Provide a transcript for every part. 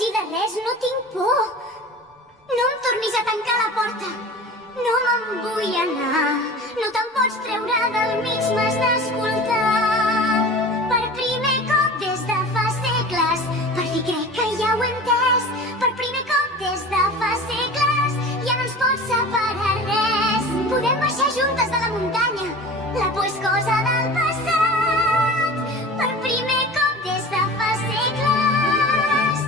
hagi de res, no tinc por. No em tornis a tancar la porta. No me'n vull anar. No te'n pots treure del mig, m'has d'escoltar. Per primer cop des de fa segles, per fi crec que ja ho he entès. Per primer cop des de fa segles, ja no ens pot separar res. Podem baixar juntes de la muntanya, la por és cosa del passat. Per primer cop des de fa segles,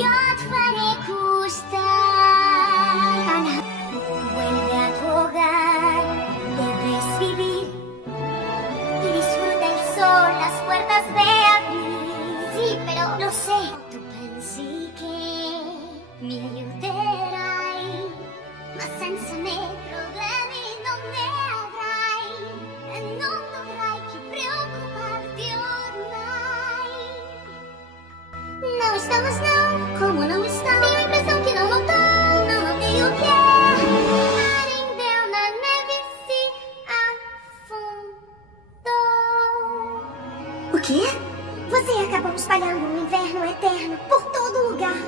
jo et faré costat. Ana, vuelve a tu hogar, debes vivir y disfruta el sol, las puertas ve a abrir. Sí, pero lo sé. Tu pensi que mi aiuterai, ma senza me problemi non ne avrai e non dovrai più preoccuparti ormai. No estamos now, como no estamos. Tengo impressão que não voltou, não notei o que é. Arendeu na neve se afundou. O quê? Você acabou espalhando um inverno eterno por todo lugar.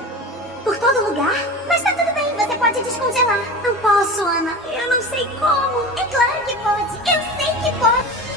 Por todo lugar? Mas tá tudo bem, você pode descongelar. Não posso, Ana. Eu não sei como. É claro que pode. Eu sei que pode.